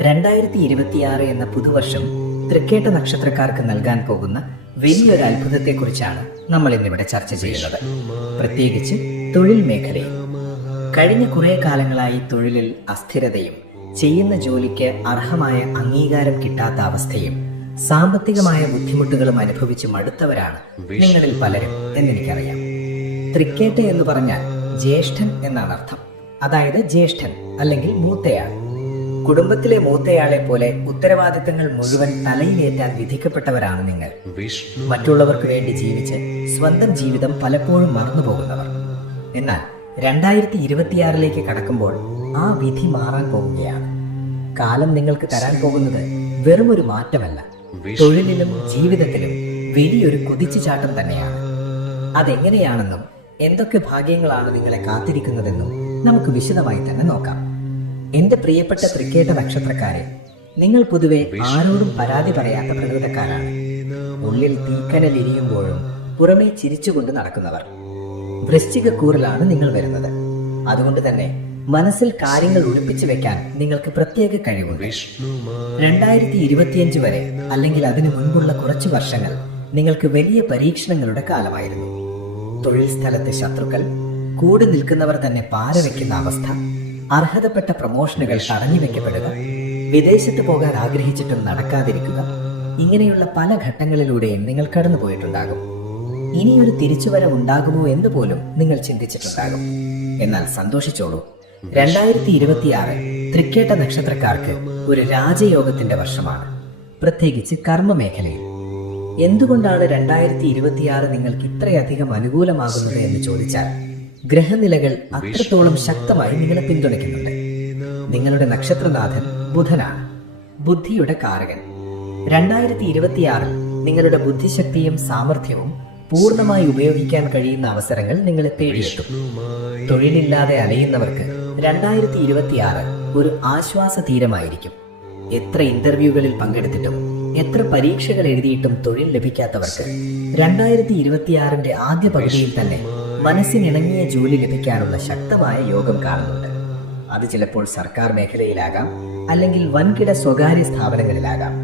2026 എന്ന പുതുവർഷം തൃക്കേട്ട നക്ഷത്രക്കാർക്ക് നൽകാൻ പോകുന്ന വലിയൊരു അത്ഭുതത്തെക്കുറിച്ചാണ് നമ്മൾ ഇന്നിവിടെ ചർച്ച ചെയ്യുന്നത്. പ്രത്യേകിച്ച് തൊഴിൽ മേഖലയിൽ. കഴിഞ്ഞ കുറെ കാലങ്ങളായി തൊഴിലിൽ അസ്ഥിരതയും ചെയ്യുന്ന ജോലിക്ക് അർഹമായ അംഗീകാരം കിട്ടാത്ത അവസ്ഥയും സാമ്പത്തികമായ ബുദ്ധിമുട്ടുകളും അനുഭവിച്ച് മടുത്തവരാണ് നിങ്ങളിൽ പലരും എന്നെനിക്കറിയാം. തൃക്കേട്ട എന്ന് പറഞ്ഞാൽ ജ്യേഷ്ഠൻ എന്നാണ് അർത്ഥം. അതായത് ജ്യേഷ്ഠൻ അല്ലെങ്കിൽ മൂത്തയാൾ. കുടുംബത്തിലെ മൂത്തയാളെ പോലെ ഉത്തരവാദിത്തങ്ങൾ മുഴുവൻ തലയിലേറ്റാൻ വിധിക്കപ്പെട്ടവരാണ് നിങ്ങൾ. മറ്റുള്ളവർക്ക് വേണ്ടി ജീവിച്ച് സ്വന്തം ജീവിതം പലപ്പോഴും മറന്നുപോകുന്നവർ. എന്നാൽ 2026 കടക്കുമ്പോൾ ആ വിധി മാറാൻ പോവുകയാണ്. കാലം നിങ്ങൾക്ക് തരാൻ പോകുന്നത് വെറുമൊരു മാറ്റമല്ല, തൊഴിലിലും ജീവിതത്തിലും വലിയൊരു കുതിച്ചുചാട്ടം തന്നെയാണ്. അതെങ്ങനെയാണെന്നും എന്തൊക്കെ ഭാഗ്യങ്ങളാണ് നിങ്ങളെ കാത്തിരിക്കുന്നതെന്നും നമുക്ക് വിശദമായി തന്നെ നോക്കാം. എന്റെ പ്രിയപ്പെട്ട തൃക്കേട്ട നക്ഷത്രക്കാരെ, നിങ്ങൾ പൊതുവെ ആരോടും പരാതി പറയാത്ത പ്രകൃതക്കാരാണ്. ഉള്ളിൽ തീക്കനലിരിയുമ്പോഴും പുറമേ ചിരിച്ചുകൊണ്ട് നടക്കുന്നവർ. വൃശ്ചികക്കൂറിലാണ് നിങ്ങൾ വരുന്നത്. അതുകൊണ്ട് തന്നെ മനസ്സിൽ കാര്യങ്ങൾ ഒളിപ്പിച്ചു വെക്കാൻ നിങ്ങൾക്ക് പ്രത്യേക കഴിവുണ്ട്. 2025 വരെ അല്ലെങ്കിൽ അതിനു മുൻപുള്ള കുറച്ചു വർഷങ്ങൾ നിങ്ങൾക്ക് വലിയ പരീക്ഷണങ്ങളുടെ കാലമായിരുന്നു. തൊഴിൽ സ്ഥലത്ത് ശത്രുക്കൾ, കൂടി നിൽക്കുന്നവർ തന്നെ പാരവെക്കുന്ന അവസ്ഥ, അർഹതപ്പെട്ട പ്രമോഷനുകൾ തടഞ്ഞു വെക്കപ്പെടുക, വിദേശത്ത് പോകാൻ ആഗ്രഹിച്ചിട്ടും നടക്കാതിരിക്കുക, ഇങ്ങനെയുള്ള പല ഘട്ടങ്ങളിലൂടെയും നിങ്ങൾ കടന്നുപോയിട്ടുണ്ടാകും. ഇനിയൊരു തിരിച്ചുവരവ് ഉണ്ടാകുമോ എന്ന് പോലും നിങ്ങൾ ചിന്തിച്ചിട്ടുണ്ടാകും. എന്നാൽ സന്തോഷിച്ചോളൂ, 2026 തൃക്കേട്ട നക്ഷത്രക്കാർക്ക് ഒരു രാജയോഗത്തിന്റെ വർഷമാണ്, പ്രത്യേകിച്ച് കർമ്മ മേഖലയിൽ. എന്തുകൊണ്ടാണ് 2026 നിങ്ങൾക്ക് ഇത്രയധികം അനുകൂലമാകുന്നത് എന്ന് ചോദിച്ചാൽ, ഗ്രഹനിലകൾ അത്രത്തോളം ശക്തമായി നിങ്ങളെ പിന്തുണയ്ക്കുന്നുണ്ട്. നിങ്ങളുടെ ബുധനാണ്, ബുദ്ധിയുടെ കാരകൻ. 2026 നിങ്ങളുടെ ബുദ്ധിശക്തിയും സാമർഥ്യവും പൂർണ്ണമായി ഉപയോഗിക്കാൻ കഴിയുന്ന അവസരങ്ങൾ നിങ്ങളെ തേടിയെത്തും. തൊഴിലില്ലാതെ അലയുന്നവർക്ക് 2026 ഒരു ആശ്വാസ തീരമായിരിക്കും. എത്ര ഇന്റർവ്യൂകളിൽ പങ്കെടുത്തിട്ടും എത്ര പരീക്ഷകൾ എഴുതിയിട്ടും തൊഴിൽ ലഭിക്കാത്തവർക്ക് 2026 ആദ്യ പകുതിയിൽ തന്നെ മനസ്സിനിണങ്ങിയ ജോലി ലഭിക്കാനുള്ള ശക്തമായ യോഗം കാണുന്നുണ്ട്. അത് ചിലപ്പോൾ സർക്കാർ മേഖലയിലാകാം, അല്ലെങ്കിൽ വൻകിട സ്വകാര്യ സ്ഥാപനങ്ങളിലാകാം.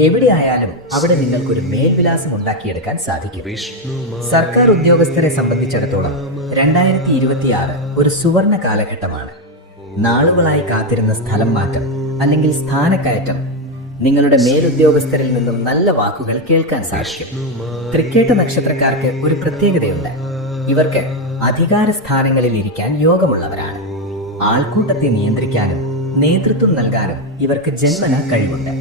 എവിടെയായാലും അവിടെ നിങ്ങൾക്കൊരു മേൽവിലാസം ഉണ്ടാക്കിയെടുക്കാൻ സാധിക്കും. സർക്കാർ ഉദ്യോഗസ്ഥരെ സംബന്ധിച്ചിടത്തോളം 2026 ഒരു സുവർണ കാലഘട്ടമാണ്. നാളുകളായി കാത്തിരുന്ന സ്ഥലം മാറ്റം അല്ലെങ്കിൽ സ്ഥാനക്കയറ്റം, നിങ്ങളുടെ മേലുദ്യോഗസ്ഥരിൽ നിന്നും നല്ല വാക്കുകൾ കേൾക്കാൻ സാധിക്കും. തൃക്കേട്ട നക്ഷത്രക്കാർക്ക് ഒരു പ്രത്യേകതയുണ്ട്. ഇവർക്ക് അധികാര സ്ഥാനങ്ങളിൽ ഇരിക്കാൻ യോഗമുള്ളവരാണ്. ആൾക്കൂട്ടത്തെ നിയന്ത്രിക്കാനും നേതൃത്വം നൽകാനും ഇവർക്ക് ജന്മന കഴിവുണ്ട്.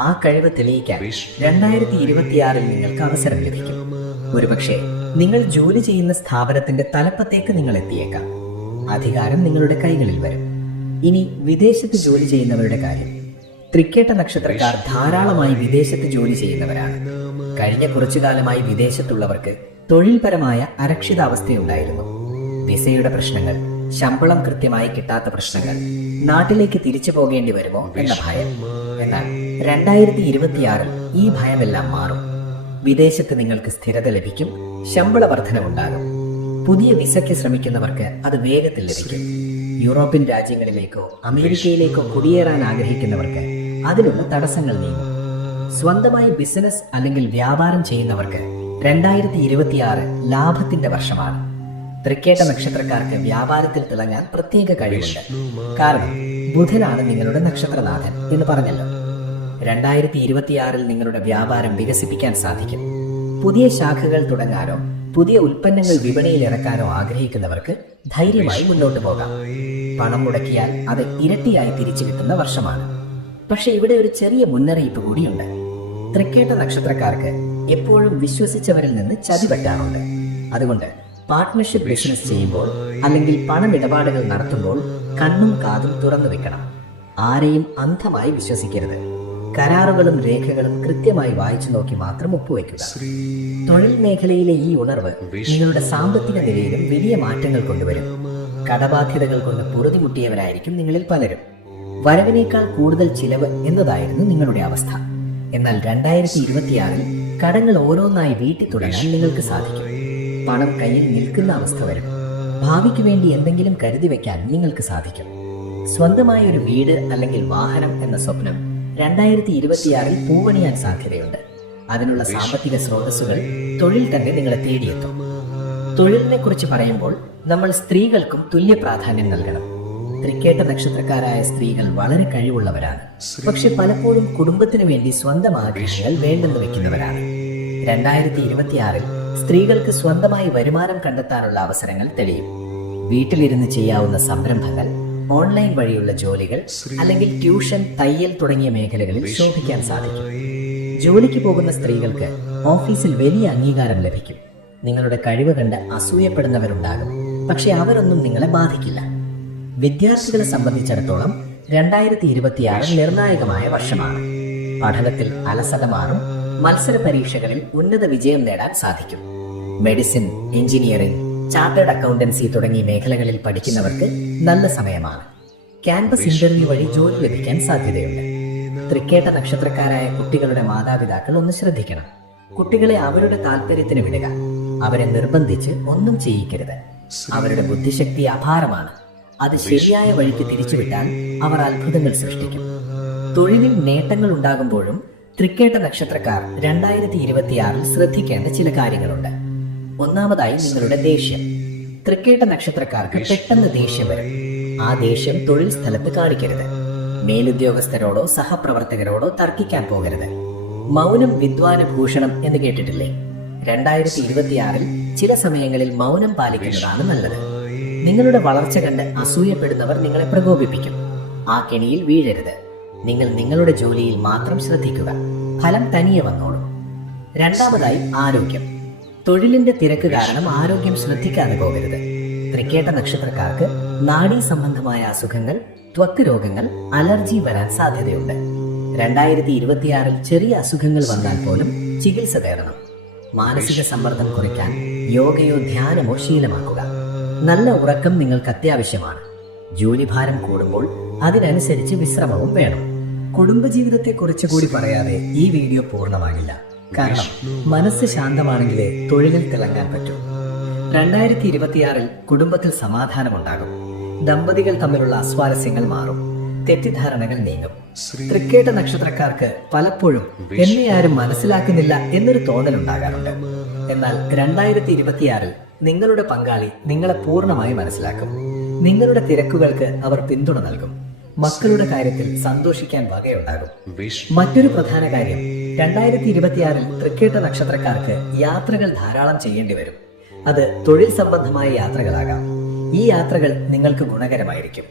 ആ കഴിവ് തെളിയിക്കാൻ 2026 നിങ്ങൾക്ക് അവസരം ലഭിക്കും. ഒരുപക്ഷെ നിങ്ങൾ ജോലി ചെയ്യുന്ന സ്ഥാപനത്തിന്റെ തലപ്പത്തേക്ക് നിങ്ങൾ എത്തിയേക്കാം. അധികാരം നിങ്ങളുടെ കൈകളിൽ വരും. ഇനി വിദേശത്ത് ജോലി ചെയ്യുന്നവരുടെ കാര്യം. തൃക്കേട്ട നക്ഷത്രക്കാർ ധാരാളമായി വിദേശത്ത് ജോലി ചെയ്യുന്നവരാണ്. കഴിഞ്ഞ കുറച്ചു കാലമായി വിദേശത്തുള്ളവർക്ക് തൊഴിൽപരമായ അരക്ഷിതാവസ്ഥയുണ്ടായിരുന്നു. വിസയുടെ പ്രശ്നങ്ങൾ, ശമ്പളം കൃത്യമായി കിട്ടാത്ത പ്രശ്നങ്ങൾ, നാട്ടിലേക്ക് തിരിച്ചു പോകേണ്ടി വരുമോ എന്ന ഭയം. എന്നാൽ 2026 ഈ ഭയമെല്ലാം മാറും. വിദേശത്ത് നിങ്ങൾക്ക് സ്ഥിരത ലഭിക്കും, ശമ്പള വർധനവുണ്ടാകും. പുതിയ വിസയ്ക്ക് ശ്രമിക്കുന്നവർക്ക് അത് വേഗത്തിൽ ലഭിക്കും. യൂറോപ്യൻ രാജ്യങ്ങളിലേക്കോ അമേരിക്കയിലേക്കോ കുടിയേറാൻ ആഗ്രഹിക്കുന്നവർക്ക് അതിനുള്ള തടസ്സങ്ങൾ നീങ്ങും. സ്വന്തമായി ബിസിനസ് അല്ലെങ്കിൽ വ്യാപാരം ചെയ്യുന്നവർക്ക് 2026 ലാഭത്തിന്റെ വർഷമാണ്. തൃക്കേട്ട നക്ഷത്രക്കാർക്ക് വ്യാപാരത്തിൽ തിളങ്ങാൻ പ്രത്യേക കഴിവുണ്ട്. കാരണം ബുധനാണ് നിങ്ങളുടെ നക്ഷത്രനാഥൻ എന്ന് പറഞ്ഞല്ലോ. 2026 നിങ്ങളുടെ വ്യാപാരം വികസിപ്പിക്കാൻ സാധിക്കും. പുതിയ ശാഖകൾ തുടങ്ങാനോ പുതിയ ഉൽപ്പന്നങ്ങൾ വിപണിയിൽ ഇറക്കാനോ ആഗ്രഹിക്കുന്നവർക്ക് ധൈര്യമായി മുന്നോട്ട് പോകാം. പണം മുടക്കിയാൽ അത് ഇരട്ടിയായി തിരിച്ചു കിട്ടുന്ന വർഷമാണ്. പക്ഷെ ഇവിടെ ഒരു ചെറിയ മുന്നറിയിപ്പ് കൂടിയുണ്ട്. തൃക്കേട്ട നക്ഷത്രക്കാർക്ക് എപ്പോഴും വിശ്വസിച്ചവരിൽ നിന്ന് ചതി പറ്റാറുണ്ട്. അതുകൊണ്ട് പാർട്ട്ണർഷിപ്പ് ബിസിനസ് ചെയ്യുമ്പോൾ അല്ലെങ്കിൽ പണമിടപാടുകൾ നടത്തുമ്പോൾ കണ്ണും കാതും തുറന്നു വെക്കണം. ആരെയും അന്ധമായി വിശ്വസിക്കരുത്. കരാറുകളും രേഖകളും കൃത്യമായി വായിച്ചു നോക്കി മാത്രം ഒപ്പുവെക്കുക. തൊഴിൽ മേഖലയിലെ ഈ ഉണർവ് നിങ്ങളുടെ സാമ്പത്തിക നിലയിലും വലിയ മാറ്റങ്ങൾ കൊണ്ടുവരും. കടബാധ്യതകൾ കൊണ്ട് പൊറുതിമുട്ടിയവരായിരിക്കും നിങ്ങളിൽ പലരും. വരവിനേക്കാൾ കൂടുതൽ ചിലവ് എന്നതായിരുന്നു നിങ്ങളുടെ അവസ്ഥ. എന്നാൽ 2026 കടങ്ങൾ ഓരോന്നായി വീട്ടി തുടങ്ങാൻ നിങ്ങൾക്ക് സാധിക്കും. പണം കയ്യിൽ നിൽക്കുന്ന അവസ്ഥ വരും. ഭാവിക്ക് വേണ്ടി എന്തെങ്കിലും കരുതി വെക്കാൻ നിങ്ങൾക്ക് സാധിക്കും. സ്വന്തമായ ഒരു വീട് അല്ലെങ്കിൽ വാഹനം എന്ന സ്വപ്നം 2026 പൂവണിയാൻ സാധ്യതയുണ്ട്. അതിനുള്ള സാമ്പത്തിക സ്രോതസ്സുകൾ തൊഴിൽ തന്നെ നിങ്ങളെ തേടിയെത്തും. തൊഴിലിനെ കുറിച്ച് പറയുമ്പോൾ നമ്മൾ സ്ത്രീകൾക്കും തുല്യ പ്രാധാന്യം നൽകണം. തൃക്കേട്ട നക്ഷത്രക്കാരായ സ്ത്രീകൾ വളരെ കഴിവുള്ളവരാണ്. പക്ഷെ പലപ്പോഴും കുടുംബത്തിന് വേണ്ടി സ്വന്തം ആഗ്രഹങ്ങൾ വേണ്ടെന്ന് വെക്കുന്നവരാണ്. 2026 സ്ത്രീകൾക്ക് സ്വന്തമായി വരുമാനം കണ്ടെത്താനുള്ള അവസരങ്ങൾ തെളിയും. വീട്ടിലിരുന്ന് ചെയ്യാവുന്ന സംരംഭങ്ങൾ, ഓൺലൈൻ വഴിയുള്ള ജോലികൾ അല്ലെങ്കിൽ ട്യൂഷൻ, തയ്യൽ തുടങ്ങിയ മേഖലകളിൽ ശോഭിക്കാൻ സാധിക്കും. ജോലിക്ക് പോകുന്ന സ്ത്രീകൾക്ക് ഓഫീസിൽ വലിയ അംഗീകാരം ലഭിക്കും. നിങ്ങളുടെ കഴിവ് കണ്ട് അസൂയപ്പെടുന്നവരുണ്ടാകും, പക്ഷെ അവരൊന്നും നിങ്ങളെ ബാധിക്കില്ല. വിദ്യാർത്ഥികളെ സംബന്ധിച്ചിടത്തോളം 2026 നിർണായകമായ വർഷമാണ്. പഠനത്തിൽ അലസത മാറും. മത്സര പരീക്ഷകളിൽ ഉന്നത വിജയം നേടാൻ സാധിക്കും. മെഡിസിൻ, എഞ്ചിനീയറിംഗ്, ചാർട്ടേഡ് അക്കൗണ്ടൻസി തുടങ്ങിയ മേഖലകളിൽ പഠിക്കുന്നവർക്ക് നല്ല സമയമാണ്. ക്യാമ്പസ് ഇന്റർവ്യൂ വഴി ജോലി ലഭിക്കാൻ സാധ്യതയുണ്ട്. തൃക്കേട്ട നക്ഷത്രക്കാരായ കുട്ടികളുടെ മാതാപിതാക്കൾ ഒന്ന് ശ്രദ്ധിക്കണം. കുട്ടികളെ അവരുടെ താല്പര്യത്തിന് വിടുക. അവരെ നിർബന്ധിച്ച് ഒന്നും ചെയ്യിക്കരുത്. അവരുടെ ബുദ്ധിശക്തി അപാരമാണ്. അത് ശരിയായ വഴിക്ക് തിരിച്ചുവിട്ടാൽ അവർ അത്ഭുതങ്ങൾ സൃഷ്ടിക്കും. തൊഴിലിൽ നേട്ടങ്ങൾ ഉണ്ടാകുമ്പോഴും തൃക്കേട്ട നക്ഷത്രക്കാർ 2026 ശ്രദ്ധിക്കേണ്ട ചില കാര്യങ്ങളുണ്ട്. ഒന്നാമതായി നിങ്ങളുടെ ദേഷ്യം. തൃക്കേട്ട നക്ഷത്രക്കാർക്ക് പെട്ടെന്ന് ദേഷ്യം വരും. ആ ദേഷ്യം തൊഴിൽ സ്ഥലത്ത് കാണിക്കരുത്. മേലുദ്യോഗസ്ഥരോടോ സഹപ്രവർത്തകരോടോ തർക്കിക്കാൻ പോകരുത്. മൗനം വിദ്വാന് ഭൂഷണം എന്ന് കേട്ടിട്ടില്ലേ? 2026 ചില സമയങ്ങളിൽ മൗനം പാലിക്കുന്നതാണ് നല്ലത്. നിങ്ങളുടെ വളർച്ച കണ്ട് അസൂയപ്പെടുന്നവർ നിങ്ങളെ പ്രകോപിപ്പിക്കും. ആ കെണിയിൽ വീഴരുത്. നിങ്ങൾ നിങ്ങളുടെ ജോലിയിൽ മാത്രം ശ്രദ്ധിക്കുക. ഫലം തനിയെ വന്നോളും. രണ്ടാമതായി ആരോഗ്യം. തൊഴിലിന്റെ തിരക്ക് കാരണം ആരോഗ്യം ശ്രദ്ധിക്കാതെ പോകരുത്. തൃക്കേട്ട നക്ഷത്രക്കാർക്ക് നാഡീ സംബന്ധമായ അസുഖങ്ങൾ, ത്വക്ക് രോഗങ്ങൾ, അലർജി വരാൻ സാധ്യതയുണ്ട്. 2026 ചെറിയ അസുഖങ്ങൾ വന്നാൽ പോലും ചികിത്സ തേടണം. മാനസിക സമ്മർദ്ദം കുറയ്ക്കാൻ യോഗയോ ധ്യാനമോ ശീലമാക്കുക. നല്ല ഉറക്കം നിങ്ങൾക്ക് അത്യാവശ്യമാണ്. ജോലിഭാരം കൂടുമ്പോൾ അതിനനുസരിച്ച് വിശ്രമവും വേണം. കുടുംബജീവിതത്തെ കുറിച്ച് കൂടി പറയാതെ ഈ വീഡിയോ പൂർണ്ണമാകില്ല. കാരണം മനസ്സ് ശാന്തമാണെങ്കിലേ തൊഴിലിൽ തിളങ്ങാൻ പറ്റൂ. 2026 കുടുംബത്തിൽ സമാധാനമുണ്ടാകും. ദമ്പതികൾ തമ്മിലുള്ള അസ്വാരസ്യങ്ങൾ മാറും. തെറ്റിദ്ധാരണകൾ നീങ്ങും. തൃക്കേട്ട നക്ഷത്രക്കാർക്ക് പലപ്പോഴും എന്നെ ആരും മനസ്സിലാക്കുന്നില്ല എന്നൊരു തോന്നലുണ്ടാകാറുണ്ട്. എന്നാൽ 2026 നിങ്ങളുടെ പങ്കാളി നിങ്ങളെ പൂർണ്ണമായി മനസ്സിലാക്കും. നിങ്ങളുടെ തിരക്കുകൾക്ക് അവർ പിന്തുണ നൽകും. മക്കളുടെ കാര്യത്തിൽ സന്തോഷിക്കാൻ വകയുണ്ടാകും. മറ്റൊരു പ്രധാന കാര്യം, 2026 തൃക്കേട്ട നക്ഷത്രക്കാർക്ക് യാത്രകൾ ധാരാളം ചെയ്യേണ്ടി വരും. അത് തൊഴിൽ സംബന്ധമായ യാത്രകളാകാം. ഈ യാത്രകൾ നിങ്ങൾക്ക് ഗുണകരമായിരിക്കും.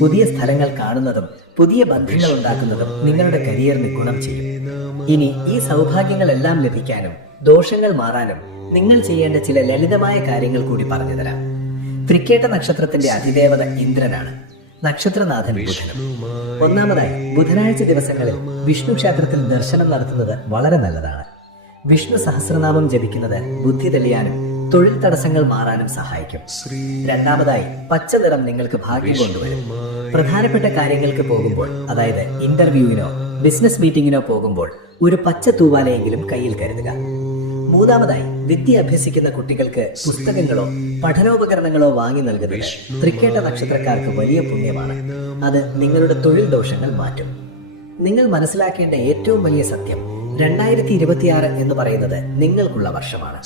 പുതിയ സ്ഥലങ്ങൾ കാണുന്നതും പുതിയ ബന്ധങ്ങൾ ഉണ്ടാക്കുന്നതും നിങ്ങളുടെ കരിയറിന് ഗുണം ചെയ്യും. ഇനി ഈ സൗഭാഗ്യങ്ങളെല്ലാം ലഭിക്കാനും ദോഷങ്ങൾ മാറാനും നിങ്ങൾ ചെയ്യേണ്ട ചില ലളിതമായ കാര്യങ്ങൾ കൂടി പറഞ്ഞു തരാം. തൃക്കേട്ട നക്ഷത്രത്തിന്റെ അതിദേവത ഇന്ദ്രനാണ്. നക്ഷത്രനാഥൻ ബുധനും. ഒന്നാമതായി, ബുധനാഴ്ച ദിവസങ്ങളിൽ വിഷ്ണു ക്ഷേത്രത്തിൽ ദർശനം നടത്തുന്നത് വളരെ നല്ലതാണ്. വിഷ്ണു സഹസ്രനാമം ജപിക്കുന്നത് ബുദ്ധി തെളിയാനും തൊഴിൽ തടസ്സങ്ങൾ മാറാനും സഹായിക്കും. രണ്ടാമതായി, പച്ച നിറം നിങ്ങൾക്ക് ഭാഗ്യം കൊണ്ടുവരും. പ്രധാനപ്പെട്ട കാര്യങ്ങൾക്ക് പോകുമ്പോൾ, അതായത് ഇന്റർവ്യൂവിനോ ബിസിനസ് മീറ്റിംഗിനോ പോകുമ്പോൾ ഒരു പച്ച തൂവാലയെങ്കിലും കയ്യിൽ കരുതുക. മൂന്നാമതായി, വിദ്യ അഭ്യസിക്കുന്ന കുട്ടികൾക്ക് പുസ്തകങ്ങളോ പഠനോപകരണങ്ങളോ വാങ്ങി നൽകുന്നത് തൃക്കേട്ട നക്ഷത്രക്കാർക്ക് വലിയ പുണ്യമാണ്. അത് നിങ്ങളുടെ തൊഴിൽ ദോഷങ്ങൾ മാറ്റും. നിങ്ങൾ മനസ്സിലാക്കേണ്ട ഏറ്റവും വലിയ സത്യം, 2026 എന്ന് പറയുന്നത് നിങ്ങൾക്കുള്ള വർഷമാണ്.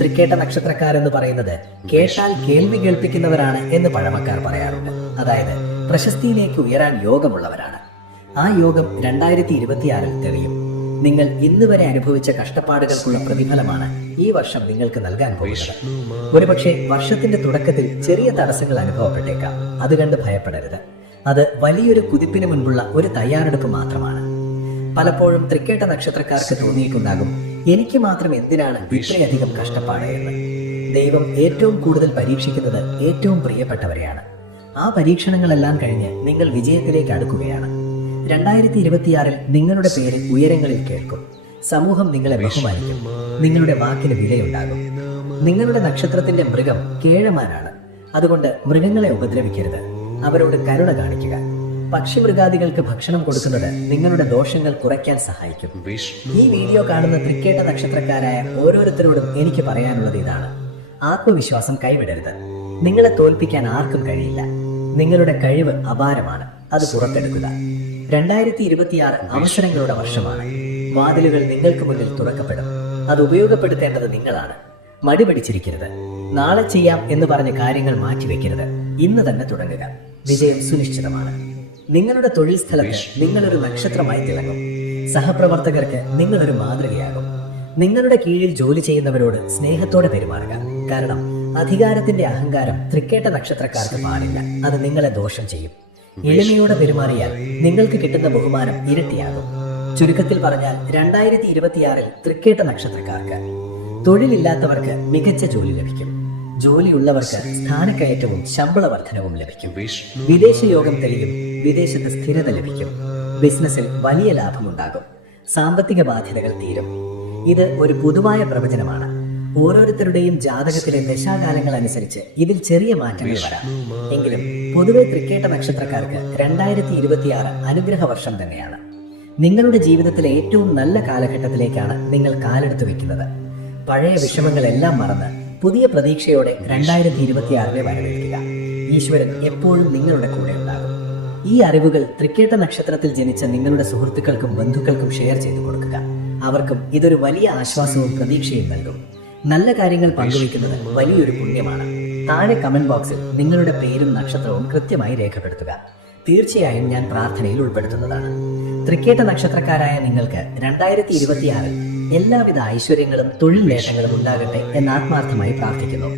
തൃക്കേട്ട നക്ഷത്രക്കാരെന്ന് പറയുന്നത് കേട്ടാൽ കേൾവി കേൾപ്പിക്കുന്നവരാണ് എന്ന് പഴമക്കാർ പറയാറുണ്ട്. അതായത് പ്രശസ്തിയിലേക്ക് ഉയരാൻ യോഗമുള്ളവരാണ്. ആ യോഗം 2026 തെളിയും. നിങ്ങൾ ഇന്ന് വരെ അനുഭവിച്ച കഷ്ടപ്പാടുകൾക്കുള്ള പ്രതിഫലമാണ് ഈ വർഷം നിങ്ങൾക്ക് നൽകാൻ പോകുന്നത്. ഒരുപക്ഷെ വർഷത്തിന്റെ തുടക്കത്തിൽ ചെറിയ തടസ്സങ്ങൾ അനുഭവപ്പെട്ടേക്കാം. അത് കണ്ട് ഭയപ്പെടരുത്. അത് വലിയൊരു കുതിപ്പിന് മുൻപുള്ള ഒരു തയ്യാറെടുപ്പ് മാത്രമാണ്. പലപ്പോഴും തൃക്കേട്ട നക്ഷത്രക്കാർക്ക് തോന്നിയിട്ടുണ്ടാകും, എനിക്ക് മാത്രം എന്തിനാണ് ഇത്രയധികം കഷ്ടപ്പാട് എന്ന്. ദൈവം ഏറ്റവും കൂടുതൽ പരീക്ഷിക്കുന്നത് ഏറ്റവും പ്രിയപ്പെട്ടവരെയാണ്. ആ പരീക്ഷണങ്ങളെല്ലാം കഴിഞ്ഞ് നിങ്ങൾ വിജയത്തിലേക്ക് അടുക്കുകയാണ്. 2026 നിങ്ങളുടെ പേര് ഉയരങ്ങളിൽ കേൾക്കും. സമൂഹം നിങ്ങളെ ബഹുമാനിക്കും. നിങ്ങളുടെ വാക്കിന് വിലയുണ്ടാകും. നിങ്ങളുടെ നക്ഷത്രത്തിന്റെ മൃഗം കേഴമാനാണ്. അതുകൊണ്ട് മൃഗങ്ങളെ ഉപദ്രവിക്കരുത്. അവരോട് കരുണ കാണിക്കുക. പക്ഷിമൃഗാദികൾക്ക് ഭക്ഷണം കൊടുക്കുന്നത് നിങ്ങളുടെ ദോഷങ്ങൾ കുറയ്ക്കാൻ സഹായിക്കും. ഈ വീഡിയോ കാണുന്ന തൃക്കേട്ട നക്ഷത്രക്കാരായ ഓരോരുത്തരോടും എനിക്ക് പറയാനുള്ളത് ഇതാണ്: ആത്മവിശ്വാസം കൈവിടരുത്. നിങ്ങളെ തോൽപ്പിക്കാൻ ആർക്കും കഴിയില്ല. നിങ്ങളുടെ കഴിവ് അപാരമാണ്, അത് പുറത്തെടുക്കുക. 2026 അവസരങ്ങളുടെ വർഷമാണ്. വാതിലുകൾ നിങ്ങൾക്ക് മുന്നിൽ തുറക്കപ്പെടും. അത് ഉപയോഗപ്പെടുത്തേണ്ടത് നിങ്ങളാണ്. മടി പിടിച്ചിരിക്കരുത്. നാളെ ചെയ്യാം എന്ന് പറഞ്ഞ് കാര്യങ്ങൾ മാറ്റിവെക്കരുത്. ഇന്ന് തന്നെ തുടങ്ങുക. വിജയം സുനിശ്ചിതമാണ്. നിങ്ങളുടെ തൊഴിൽ സ്ഥലത്ത് നിങ്ങളൊരു നക്ഷത്രമായി തിളങ്ങും. സഹപ്രവർത്തകർക്ക് നിങ്ങളൊരു മാതൃകയാകും. നിങ്ങളുടെ കീഴിൽ ജോലി ചെയ്യുന്നവരോട് സ്നേഹത്തോടെ പെരുമാറുക. കാരണം അധികാരത്തിന്റെ അഹങ്കാരം തൃക്കേട്ട നക്ഷത്രക്കാർക്ക് പാടില്ല. അത് നിങ്ങളെ ദോഷം ചെയ്യും. എളിമയോടെ പെരുമാറിയാൽ നിങ്ങൾക്ക് കിട്ടുന്ന ബഹുമാനം ഇരട്ടിയാകും. ചുരുക്കത്തിൽ പറഞ്ഞാൽ 2026 തൃക്കേട്ട നക്ഷത്രക്കാർക്ക് തൊഴിലില്ലാത്തവർക്ക് മികച്ച ജോലി ലഭിക്കും. ജോലിയുള്ളവർക്ക് സ്ഥാനക്കയറ്റവും ശമ്പള വർധനവും ലഭിക്കും. വിദേശ യോഗം തെളിയും. വിദേശത്ത് സ്ഥിരത ലഭിക്കും. ബിസിനസ്സിൽ വലിയ ലാഭമുണ്ടാകും. സാമ്പത്തിക ബാധ്യതകൾ തീരും. ഇത് ഒരു പൊതുവായ പ്രവചനമാണ്. ഓരോരുത്തരുടെയും ജാതകത്തിലെ ദശാകാലങ്ങൾ അനുസരിച്ച് ഇതിൽ ചെറിയ മാറ്റങ്ങൾ വരാം. എങ്കിലും പൊതുവെ തൃക്കേട്ട നക്ഷത്രക്കാർക്ക് 2026 അനുഗ്രഹ വർഷം തന്നെയാണ്. നിങ്ങളുടെ ജീവിതത്തിലെ ഏറ്റവും നല്ല കാലഘട്ടത്തിലേക്കാണ് നിങ്ങൾ കാലെടുത്ത് വെക്കുന്നത്. പഴയ വിഷമങ്ങളെല്ലാം മറന്ന് പുതിയ പ്രതീക്ഷയോടെ 2026 വരവേൽക്കുക. ഈശ്വരൻ എപ്പോഴും നിങ്ങളുടെ കൂടെ ഉണ്ടാകും. ഈ അറിവുകൾ തൃക്കേട്ട നക്ഷത്രത്തിൽ ജനിച്ച നിങ്ങളുടെ സുഹൃത്തുക്കൾക്കും ബന്ധുക്കൾക്കും ഷെയർ ചെയ്തു കൊടുക്കുക. അവർക്കും ഇതൊരു വലിയ ആശ്വാസവും പ്രതീക്ഷയും നൽകും. നല്ല കാര്യങ്ങൾ പങ്കുവയ്ക്കുന്നത് വലിയൊരു പുണ്യമാണ്. താഴെ കമന്റ് ബോക്സിൽ നിങ്ങളുടെ പേരും നക്ഷത്രവും കൃത്യമായി രേഖപ്പെടുത്തുക. തീർച്ചയായും ഞാൻ പ്രാർത്ഥനയിൽ ഉൾപ്പെടുത്തുന്നതാണ്. തൃക്കേട്ട നക്ഷത്രക്കാരായ നിങ്ങൾക്ക് 2026 എല്ലാവിധ ഐശ്വര്യങ്ങളും തൊഴിൽ നേട്ടങ്ങളും ഉണ്ടാകട്ടെ എന്ന് ആത്മാർത്ഥമായി പ്രാർത്ഥിക്കുന്നു.